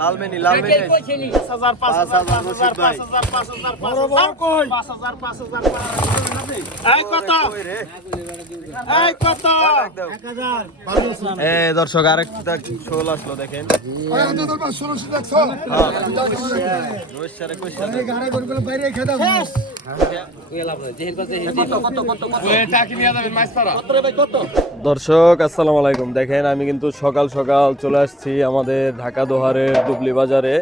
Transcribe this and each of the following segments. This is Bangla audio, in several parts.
লালমেনি লালমেনি। পাঁচ হাজার দর্শক আরেকটা শোল আসলো দেখেন। রোহিত কইছে দর্শক, আসসালামু আলাইকুম। দেখেন, আমি কিন্তু সকাল সকাল চলে আসছি আমাদের ঢাকা দোহারের দুবলি বাজারে।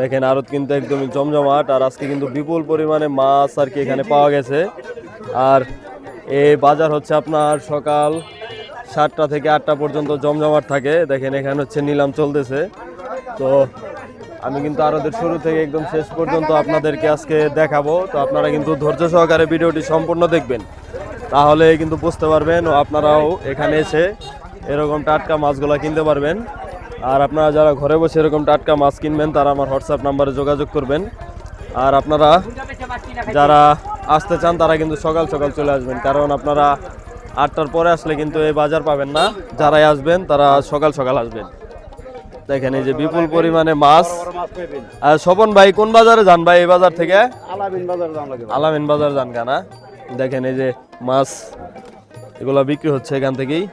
দেখেন আরত কিন্তু একদমই জমজমাট, আর আজকে কিন্তু বিপুল পরিমাণে মাছ আর কি এখানে পাওয়া গেছে। আর এই বাজার হচ্ছে আপনার সকাল সাতটা থেকে আটটা পর্যন্ত জমজমাট থাকে। দেখেন, এখানে হচ্ছে নিলাম চলতেছে। তো আমি কিন্তু আরদের শুরু থেকে একদম শেষ পর্যন্ত আপনাদেরকে আজকে দেখাবো। তো আপনারা কিন্তু ধৈর্য সহকারে ভিডিওটি সম্পূর্ণ দেখবেন। তাহলে কিন্তু বুঝতে পারবেন আপনারাও এখানে এসে এরকম টাটকা মাছগুলা কিনতে পারবেন। আর আপনারা যারা ঘরে বসে এরকম টাটকা মাছ কিনবেন, তারা আমার হোয়াটসঅ্যাপ নাম্বারে যোগাযোগ করবেন। আর আপনারা যারা আসতে চান, তারা কিন্তু সকাল সকাল চলে আসবেন। কারণ আপনারা আটটার পরে আসলে কিন্তু এই বাজার পাবেন না। যারাই আসবেন, তারা সকাল সকাল আসবেন। দেখেন এই যে বিপুল পরিমাণে মাছ। আর স্বপন ভাই কোন বাজারে যান ভাই এই বাজার থেকে? আলামিন বাজার যান কানা দেখেন এই যে মাছ এগুলা বিক্রি হচ্ছে এখান থেকেই।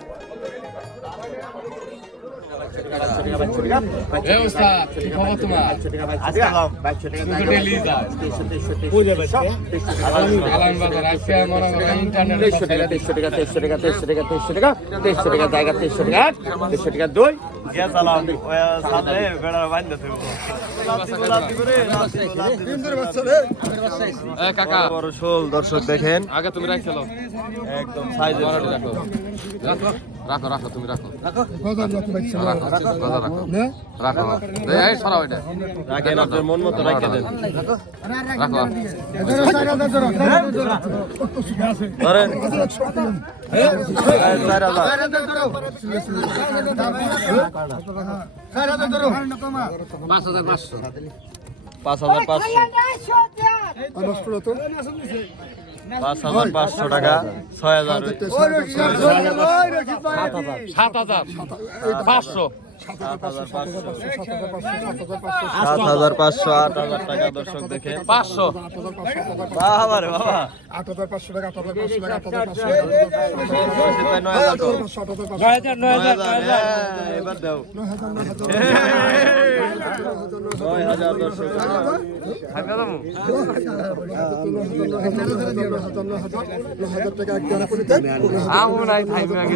কাকা। বড় শোল দর্শক দেখেন। আগে তুমি রাখছিল একদম সাইজের রাখো রাখো রাখো তুমি রাখো। রাখো। রাখো রাখো এই সরাও এটা। রাখেন আপনার মন মতো রাখে দেন। রাখো ধরেন। চার হাজার। পাঁচ হাজার পাঁচশো পাঁচ হাজার। পাঁচশো পাঁচ হাজার পাঁচশো টাকা ছয় হাজার। সাত হাজার। পাঁচশো। সাত হাজার পাঁচশো। আট হাজার টাকা দর্শক দেখেন পাঁচশো বাবা রে বাবা আট হাজার পাঁচশো টাকা আট হাজার পাঁচশো টাকা আট হাজার পাঁচশো ভাই নয় হাজার। আট হাজার নয় হাজার, এবার দাও নয় হাজার দর্শক হাজার টাকা জায়গা করে দেন আমু নাই থাইমে আগে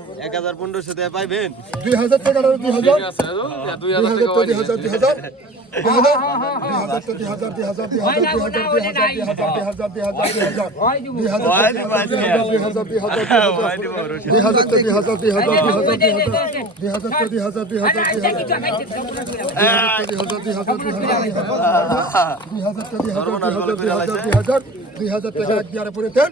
এক হাজার পনেরোশো টাকা পাইবেন দুই হাজার টাকা দুই হাজার দুই হাজার দুই হাজার দুই হাজার দুই হাজার টাকা এক দিয়ে পরে দেন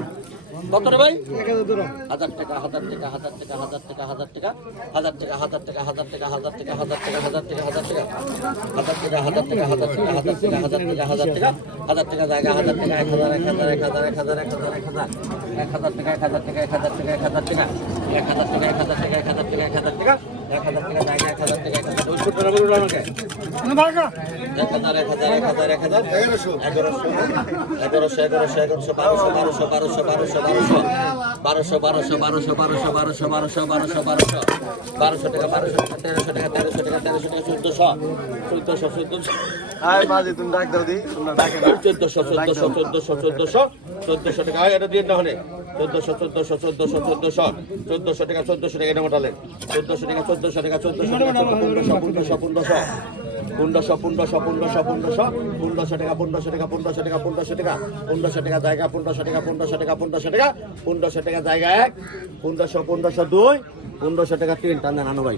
কত রে ভাই হাজার টাকা হাজার টাকা হাজার টাকা হাজার টাকা হাজার টাকা হাজার টাকা হাজার টাকা হাজার টাকা হাজার টাকা হাজার টাকা হাজার টাকা হাজার টাকা হাজার টাকা হাজার টাকা হাজার টাকা হাজার টাকা হাজার টাকা হাজার টাকা হাজার টাকা জায়গা হাজার টাকা এক হাজার এক হাজার এক হাজার এক হাজার এক হাজার এক হাজার এক হাজার টাকা এক হাজার টাকা এক হাজার টাকা এক হাজার টাকা এক হাজার টাকা এক হাজার টাকা এক হাজার টাকা এক হাজার টাকা এক হাজার টাকা জায়গা এক হাজার টাকা এক হাজার। ওই ছোট্ট বলুন আমাকে। এক হাজার এক হাজার এক হাজার এক হাজার। এগারোশো। এগারোশো এগারোশো এগারোশো এগারোশো বারোশো বারোশো বারোশো বারোশো বারোশো। বারোশো বারোশো বারোশো বারোশো বারোশো বারোশো বারোশো বারোশো। টাকা বারোশো টাকা তেরোশো টাকা তেরোশো টাকা তেরোশো টাকা চোদ্দশো। চোদ্দশো চোদ্দশো। আয় মাঝে তুমি ডাক দাও দি। তোমরা চোদ্দশো চোদ্দশো চোদ্দশো চোদ্দশো। চোদ্দশো টাকা এটা দিয়ে না হলে। চোদ্দশো চোদ্দশো চোদ্দশো চোদ্দশো চোদ্দশো টাকা চোদ্দশো টাকা এটা মোটালেন চোদ্দশো টাকা চোদ্দশো টাকা চোদ্দশো টাকা পনেরোশো পনেরোশো পনেরোশো পনেরোশো পনেরোশো পনেরোশো পনেরোশো পনেরোশো টাকা পনেরোশো টাকা পনেরোশো টাকা পনেরোশো টাকা পনেরোশো টাকা জায়গা পনেরোশো টাকা পনেরোশো টাকা পনেরোশো টাকা পনেরোশো টাকা জায়গা এক পনেরোশো পনেরোশো দুই পনেরোশো টাকা তিন টান দেন আনু ভাই।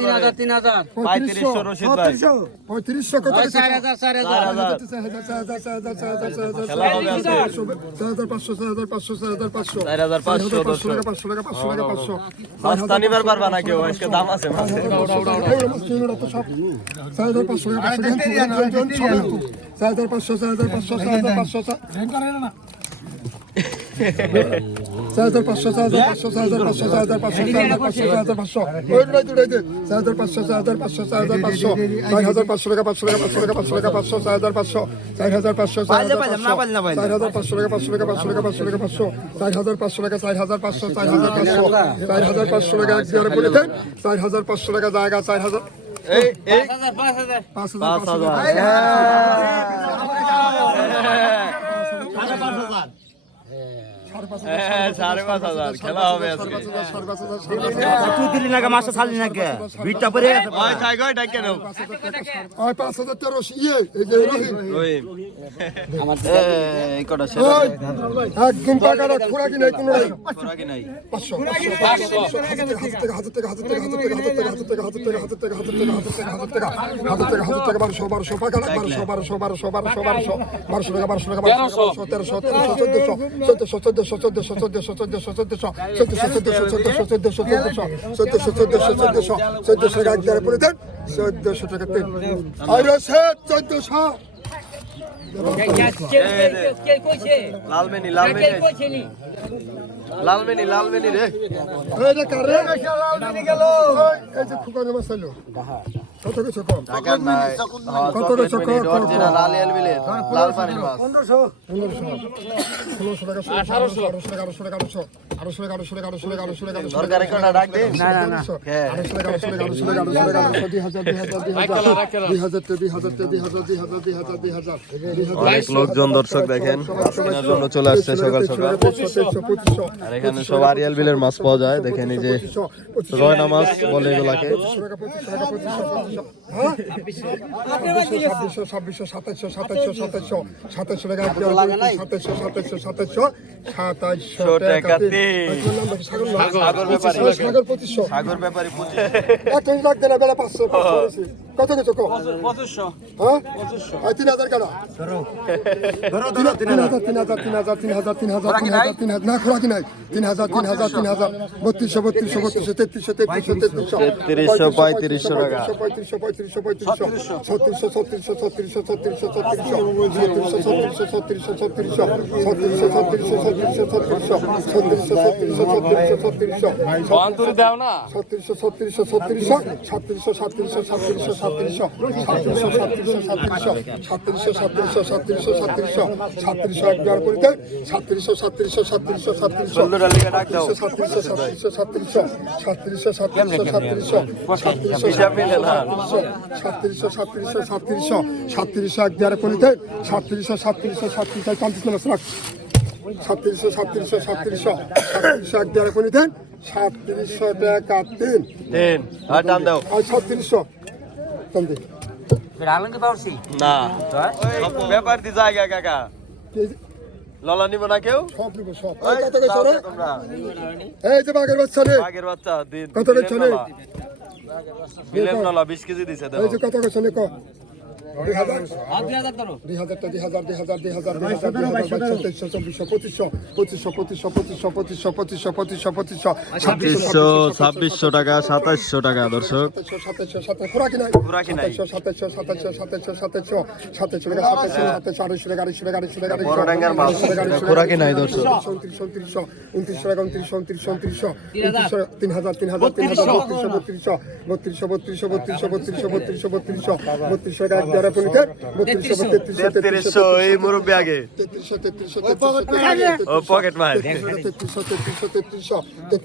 চার হাজার পাঁচশো চার হাজার পাঁচশো চার হাজার পাঁচশো চার হাজার পাঁচশো চার হাজার। পাঁচশো চার হাজার পাঁচশো চার হাজার পাঁচশো চার হাজার পাঁচশো চার হাজার পাঁচশো ওই নয় দুটাইতে পাঁচশো চার হাজার পাঁচশো চার হাজার পাঁচশো চার হাজার পাঁচশো টাকা পাঁচশো টাকা পাঁচশো টাকা পাঁচশো টাকা পাঁচশো চার হাজার পাঁচশো চার হাজার পাঁচশো চার হাজার পাঁচশো চার হাজার পাঁচশো টাকা পাঁচশো টাকা পাঁচশো টাকা পাঁচশো টাকা পাঁচশো চার হাজার পাঁচশো টাকা চার হাজার পাঁচশো চার হাজার পাঁচশো চার হাজার পাঁচশো টাকা এক দেওয়ার বলে দেন চার হাজার পাঁচশো টাকা জায়গা চার হাজার পাঁচ হাজার। পাঁচ হাজার। পাঁচ হাজার। বারোশো বারোশো পাকা রাখ বারোশো বারোশো বারোশো বারোশো বারোশো বারোশো টাকা বারোশো টাকা বারোশো তেরোশো তেরোশো চোদ্দশো চোদ্দশো চোদ্দশো চোদ্দশো চোদ্দশো চোদ্দশো চোদ্দশো চোদ্দশো চোদ্দশো চোদ্দশো চোদ্দশো চোদ্দশো চোদ্দশো চোদ্দশো চোদ্দশো এক দ্বারা পড়ে দেন চোদ্দশো টাকা তিন আর চোদ্দশো লালমেনি লালমেনি লালমেনি লালমেনি রে রে কারে এই যে ফুকানে আইলো অনেক লোকজন দর্শক দেখেন জন্য চলে আসছে সকাল সকাল আর এখানে সব আরিয়াল বিলের মাছ পাওয়া যায় দেখেন এই যে রয়না মাছ বলে এগুলাকে ছাব্বিশশো ছাব্বিশশো সাতাইশশো সাতাইশশো সাতাইশশো সাতাইশশো টাকা সাতাইশশো সাতাইশশো সাতাইশশো সাতাইশশো টাকা। সাগর পঁচিশশো। সাগর ব্যাপারী এক কেজি লাগবে না বেলা পাঁচশো বেশি। কত কিছু কম হ্যাঁ? তিন হাজার কেন? তিন হাজার। তিন হাজার তিন হাজার তিন হাজার তিন হাজার তিন হাজার তিন হাজার। না খোরাকি নাই? তিন হাজার তিন হাজার তিন হাজার। বত্রিশশো বত্রিশশো বত্রিশশো তেত্রিশশো তেত্রিশশো তেত্রিশশো। তেত্রিশশো, পঁয়ত্রিশশো টাকা। পঁয়ত্রিশশো পঁয়ত্রিশশো পঁয়ত্রিশশো ছত্রিশশো ছত্রিশশো ছত্রিশশো ছত্রিশশো ছত্রিশশো ছত্রিশশো ছত্রিশশো ছত্রিশশো ছত্রিশশো ছত্রিশশো ছত্রিশশো ছত্রিশশো ছত্রিশশো ছত্রিশশো ছত্রিশশো ছত্রিশশো দাও না ছত্রিশশো ছত্রিশশো ছত্রিশশো সাতত্রিশশো সাতত্রিশশো সাতত্রিশশো সাতত্রিশশো সাতত্রিশশো সাতত্রিশশো সাতত্রিশশো সাতত্রিশশো সাতত্রিশশো সাতত্রিশশো সাতত্রিশশো এক দেওয়ার পরিতে সাতত্রিশশো সাতত্রিশশো সাতত্রিশশো সাতত্রিশশো সাতত্রিশশো সাতত্রিশশো সাতত্রিশশো সাতত্রিশশো সাতত্রিশশো সাতত্রিশশো সাতত্রিশশো না। সাতত্রিশশো সাতত্রিশশো সাতত্রিশশো সাতত্রিশশো এক দেওয়ার পরিতে সাতত্রিশশো সাতত্রিশশো সাতত্রিশশো চল্লিশ নম্বর রাখ। সাতত্রিশশো সাতত্রিশশো সাতত্রিশশো সাতত্রিশশো এক দেওয়ার পরিতে সাতত্রিশশো টাকা তিন। তিন। আর টান দাও। আর সাতত্রিশশো কম দিন না। ব্যাপার দি জায়গা কাকা ললা নিব না কেউ? সব নিবো সব। এই কত যে বাচ্চা রে। বাচ্চা দিন। বিলের নলা বিশ কেজি দিছে দেখো। কত কত দুই হাজার দুই হাজারটা দুই হাজার দুই হাজার দুই হাজার দুই হাজার দুই হাজার তেইশশো চব্বিশশো পঁচিশশো পঁচিশশো পঁচিশশো পঁচিশশো পঁচিশশো পঁচিশশো পঁচিশশো পঁচিশশো ছাব্বিশশো ছাব্বিশশো টাকা সাতাশশো টাকা দর্শক সাতাশশো সাতাশ খোরাকি নাই খোরাকি নাই। সাতাশশো সাতাশশো সাতাশশো সাতাশশো সাতাশশো টাকা সাতাশশো সাতাশশো আড়াইশো টাকা আড়াইশো টাকা আড়াইশো টাকা ডাঙ্গার মাছ। খোরাকি নাই দর্শক। উনত্রিশশো উনত্রিশশো উনত্রিশশো টাকা উনত্রিশশো উনত্রিশশো উনত্রিশশো উনত্রিশশো তিন হাজার তিন হাজার তিন হাজার বত্রিশশো বত্রিশশো বত্রিশশো বত্রিশশো বত্রিশশো বত্রিশশো বত্রিশশো বত্রিশশো বত্রিশশো টাকা তেত্রিশশো। এই মুরব্বী আগে। তেত্রিশশো তেত্রিশশো ও পকেট মার। তেত্রিশশো তেত্রিশশো তেত্রিশশো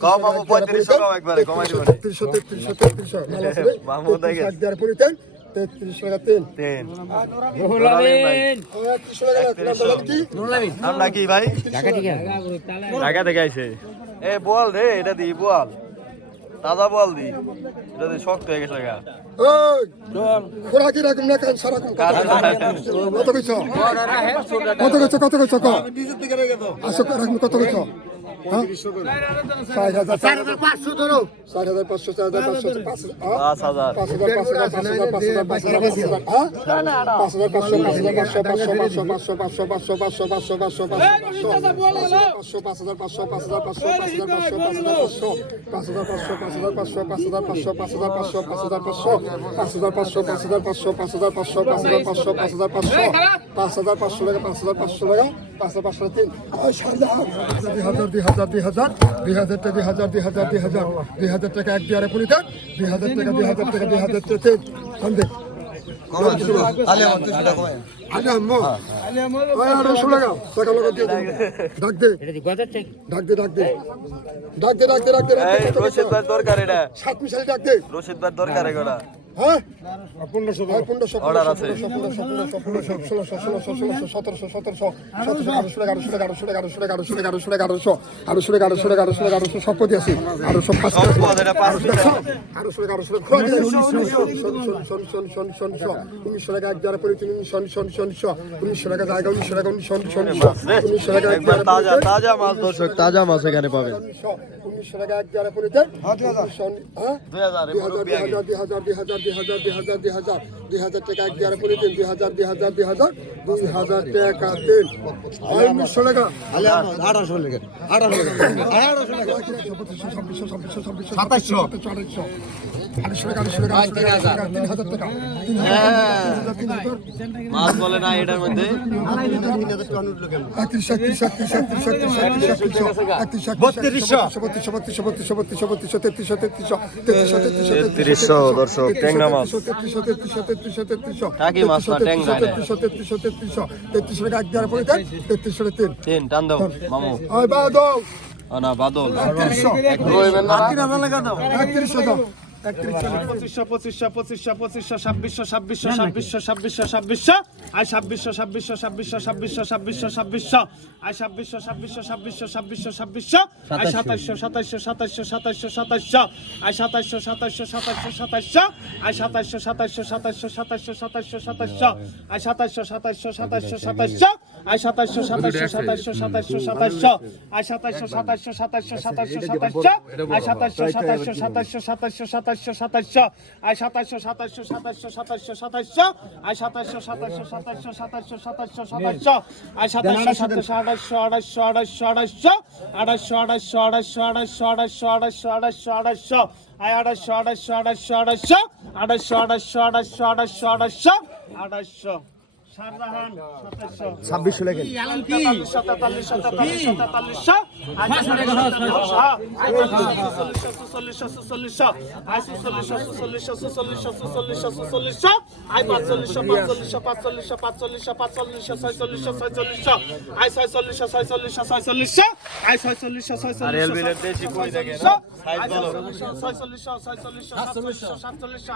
কম বাবু, পঁয়ত্রিশশো কম একবারে, কমাই দিবেন। তেত্রিশশো তেত্রিশশো তেত্রিশশো ভালো আছে রে? মাহমুদ তেত্রিশশো আগে। এক দেড় পনিতে তেত্রিশশো টাকা তিন তিন একত্রিশশো টাকা তিন হাজার কি? আমরা কি ভাই? ঢাকা থেকে আইছে। এ বল রে এটা দি বল তাজা বল দি এটা দি শক্ত হয়ে গেছে গা। ওই খোরাকি রাখুন না কান সারাক্ষণ কত কইছ কত কইছ কত কইছ ক আসো রাখুন কত কইছ পাঁচ হাজার পাঁচশো টাকা পাঁচ হাজার পাঁচশো টাকা পাঁচ হাজার পাঁচশো তিন দুই হাজার দুই হাজার হাজার দুই হাজার দুই হাজার টাকা দুই হাজার দুই হাজার দুই হাজার দুই হাজার টাকা এক দুয়ারে পুলিতে দুই হাজার টাকা দুই হাজার টাকা দুই হাজার টাকা সন্ধে দরকার রশিদ দরকার তাজা মাছ এখানে পাবে উনিশশো টাকা এক জায়গা হাজার দুই হাজার দুই হাজার দুই হাজার দুই হাজার টাকা এক দেওয়ার পরে দিন দুই হাজার দুই হাজার দুই হাজার দুই হাজার টাকা দিন উনিশশো টাকা আঠারোশো টাকা আঠারোশো টাকা আঠারোশো টাকা ছাব্বিশশো ছাব্বিশশো ছাব্বিশশো সাতাশশো আঠাশশো মাছ বলে না এটার মধ্যে দর্শক ট্যাংরা মাছ। তেত্রিশশো তেত্রিশশো তেত্রিশশো তেত্রিশশো টাকি মাছ না, ট্যাংরা তেত্রিশশো তেত্রিশশো তেত্রিশশো তেত্রিশশো টাকা এক দেওয়ার পরে দেন তেত্রিশশো তিন তিন টান দাও মামু ওই বাদল না একত্রিশশো দাও পঁচিশশো পঁচিশশো পঁচিশশো পঁচিশশো ছাব্বিশশো ছাব্বিশশো ছাব্বিশশো ছাব্বিশশো ছাব্বিশশো আর ছাব্বিশশো ছাব্বিশশো ছাব্বিশশো ছাব্বিশশো ছাব্বিশশো ছাব্বিশশো আর ছাব্বিশশো ছাব্বিশশো ছাব্বিশশো ছাব্বিশশো ছাব্বিশশো আর সাতাশশো সাতাশশো সাতাশশো সাতাশশো সাতাশশো আর সাতাশশো সাতাশশো সাতাশশো সাতাশশো আর সাতাশশো সাতাশশো সাতাশশো সাতাশশো সাতাশশো সাতাশশো আর সাতাশশো সাতাশশো সাতাশশো সাতাশশো আর সাতাশশো সাতাশশো সাতাশশো সাতাশশো সাতাশশো আর সাতাশশো সাতাশশো সাতাশশো সাতাশশো সাতাশশো আর সাতাশশো সাতাশশো সাতাশশো সাতাশশো সাতাশশো সাতাইশশো আই সাতাইশশো সাতাশশো সাতাশশো সাতাশশো সাতাশশো আই সাতাইশশো সাতাশশো সাতাশশো সাতাশশো সাতাশশো সাতাশশো আই সাতাইশশো সাতাশশো আড়াইশো আড়াইশো আড়াইশো আড়াইশো আড়াইশো আড়াইশো আড়াইশো আড়াইশো আড়াইশো আড়াইশো আড়াইশো আড়াইশো আই আড়াইশো আড়াইশো আড়াইশো আড়াইশো আড়াইশো আড়াইশো আড়াইশো আড়াইশো আড়াইশো আড়াইশো শাহজাহান সাতাইশো ছাব্বিশশো লেখেন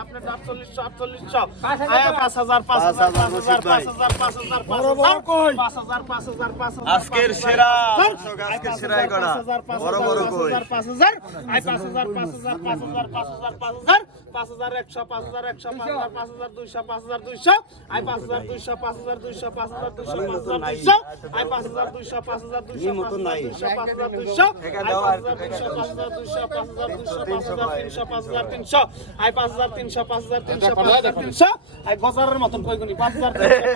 আপনার আটচল্লিশশো আটচল্লিশশো আটচল্লিশশো পাঁচ হাজার পাঁচ হাজার পাঁচ হাজার পাঁচ আজকের সেরা আজকের পাঁচ সেরা হাজার, পাঁচ হাজার, পাঁচ বড় বড় পাঁচ কই। পাঁচ হাজার, আই পাঁচ হাজার, পাঁচ হাজার, পাঁচ হাজার, পাঁচ হাজার, পাঁচ হাজার, পাঁচ হাজার, একশো, পাঁচ হাজার, একশো, পাঁচ হাজার, পাঁচ হাজার, দুইশো, পাঁচ হাজার, দুইশো, আই পাঁচ হাজার, দুইশো, পাঁচ হাজার, দুইশো, পাঁচ হাজার, দুইশো, পাঁচ হাজার, দুইশো, আই পাঁচ হাজার, দুইশো, পাঁচ হাজার, দুইশো, পাঁচ হাজার, দুইশো, পাঁচ হাজার, দুইশো, আই পাঁচ হাজার, দুইশো, পাঁচ হাজার, দুইশো, পাঁচ হাজার, দুইশো, পাঁচ হাজার, তিনশো, পাঁচ হাজার, তিনশো, আই পাঁচ হাজার, তিনশো, পাঁচ হাজার, তিনশো, পাঁচ হাজার, তিনশো, আই গজারের মতন কই গুনি, পাঁচ হাজার,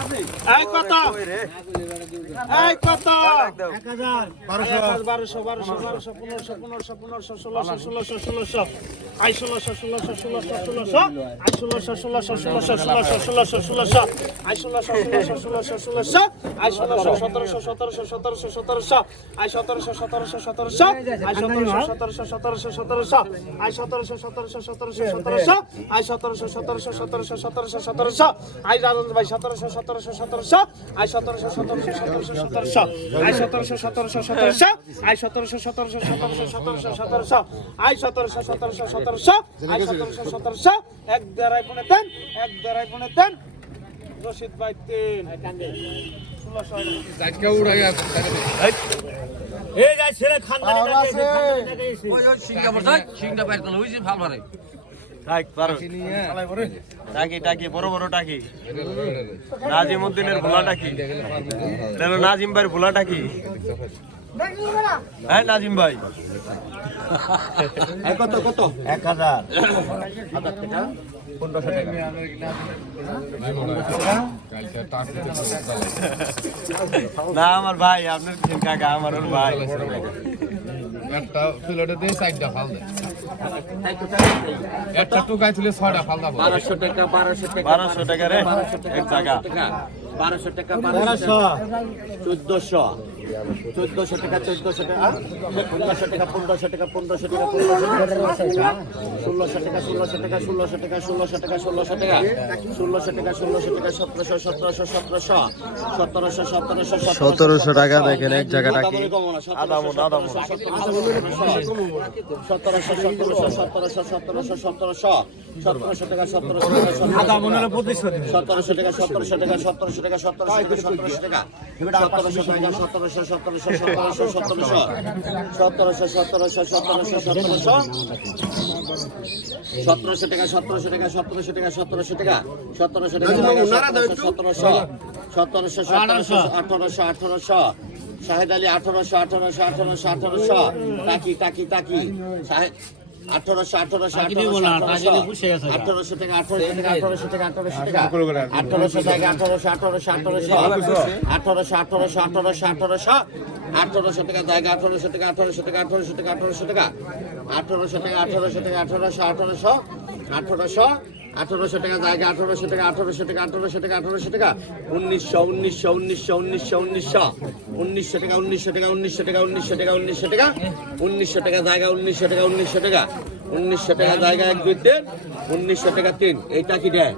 এই কত এই কত বারোশো বারোশো বারোশো পনেরোশো পনেরোশো পনেরোশো ষোলোশো ষোলোশো ষোলোশো আই ষোলোশো ষোলোশো ষোলোশো ষোলোশো আই ষোলোশো ষোলোশো ষোলোশো ষোলোশো ষোলোশো ষোলোশো আই ষোলোশো ষোলোশো ষোলোশো ষোলোশো আই ষোলোশো সতেরোশো সতেরোশো সতেরোশো সতেরোশো আই সতেরোশো সতেরোশো সতেরোশো আই সতেরোশো সতেরোশো সতেরোশো সতেরোশো আই সতেরোশো সতেরোশো সতেরোশো সতেরোশো আই সতেরোশো সতেরোশো সতেরোশো সতেরোশো সতেরোশো আই রাজেন্দ্র ভাই সতেরোশো সতেরোশো সতেরোশো আই সতেরোশো সতেরোশো সতেরোশো সতেরোশো আই সতেরোশো সতেরোশো সতেরোশো আই সতেরোশো সতেরোশো সতেরোশো সতেরোশো সতেরোশো আই সতেরোশো সতেরোশো সতেরোশো আই সতেরোশো সতেরোশো এক দেড়াই পনে দেন এক দেড়াই পনে দেন রশিদ ভাই তিন ষোলোশো এই যাই ছেলে সিংটা বাইর করলে ভালো থাক পারো। টাকি টাকি বড় বড় টাকি। নাজিম উদ্দিনের ভোলা টাকি। দেখো নাজিম ভাইয়ের ভোলা। টাকি। হ্যাঁ নাজিম ভাই কত কত? এক হাজার। হাজার টাকা পনেরোশো টাকা। না আমার ভাই আপনার কাকা আমার ভাই। একটা দিয়ে চারটা ফাল দেয়। একটা টুকাই তুলে ছয়টা ফাল দাও বারোশো টাকা বারোশো টাকা বারোশো টাকা রে? এক জায়গা। বারোশো টাকা। বারোশো। চোদ্দশো। চোদ্দশো টাকা চোদ্দশো টাকা পনেরোশো টাকা পনেরোশো টাকা পনেরোশো টাকা পনেরোশো টাকা ষোলোশো টাকা ষোলোশো টাকা ষোলোশো টাকা ষোলোশো টাকা ষোলোশো টাকা ষোলোশো টাকা ষোলোশো টাকা সতেরোশো সতেরোশো সতেরোশো সতেরোশো সতেরোশো সতেরোশো টাকা দেখেন এক জায়গা টাকি আদামন আদামন সতেরোশো সতেরোশো সতেরোশো সতেরোশো সতেরোশো সতেরোশো টাকা সতেরোশো টাকা মনে সতেরোশো টাকা সতেরোশো টাকা সতেরোশো টাকা সতেরোশো টাকা সতেরোশো টাকা সতেরোশো টাকা সতেরোশো সতেরোশো সতেরোশো সতেরোশো সতেরোশো সতেরোশো সতেরোশো সতেরোশো সতেরোশো টাকা সতেরোশো টাকা সতেরোশো টাকা সতেরোশো টাকা সতেরোশো টাকা সতেরোশো সতেরোশো সতেরোশো আঠারোশো। আঠারোশো শাহেদ আলী আঠারোশো আঠারোশো আঠারোশো আঠারোশো। টাকি টাকি টাকি। শাহেদ আঠারোশো আঠারোশো আঠারোশো টাকা আঠারোশো টাকা আঠারোশো টাকা আঠারোশো টাকা আঠারোশো টাকা আঠারোশো আঠারোশো আঠারোশো আঠারোশো আঠারোশো আঠারোশো আঠারোশো আঠারোশো টাকা জায়গা আঠারোশো টাকা আঠারোশো টাকা আঠারোশো টাকা আঠারোশো টাকা আঠারোশো টাকা আঠারোশো টাকা আঠারোশো আঠারোশো আঠারোশো আঠারোশো টাকা জায়গা, আঠারোশো টাকা আঠারোশো টাকা আঠারোশো টাকা আঠারোশো টাকা। উনিশশো উনিশশো উনিশশো উনিশশো উনিশশো। উনিশশো টাকা উনিশশো টাকা উনিশশো টাকা উনিশশো টাকা উনিশশো টাকা। উনিশশো টাকা জায়গা, উনিশশো টাকা উনিশশো টাকা। উনিশশো টাকা জায়গা এক দুই তিন, উনিশশো টাকা তিন। এইটা কি দেয়?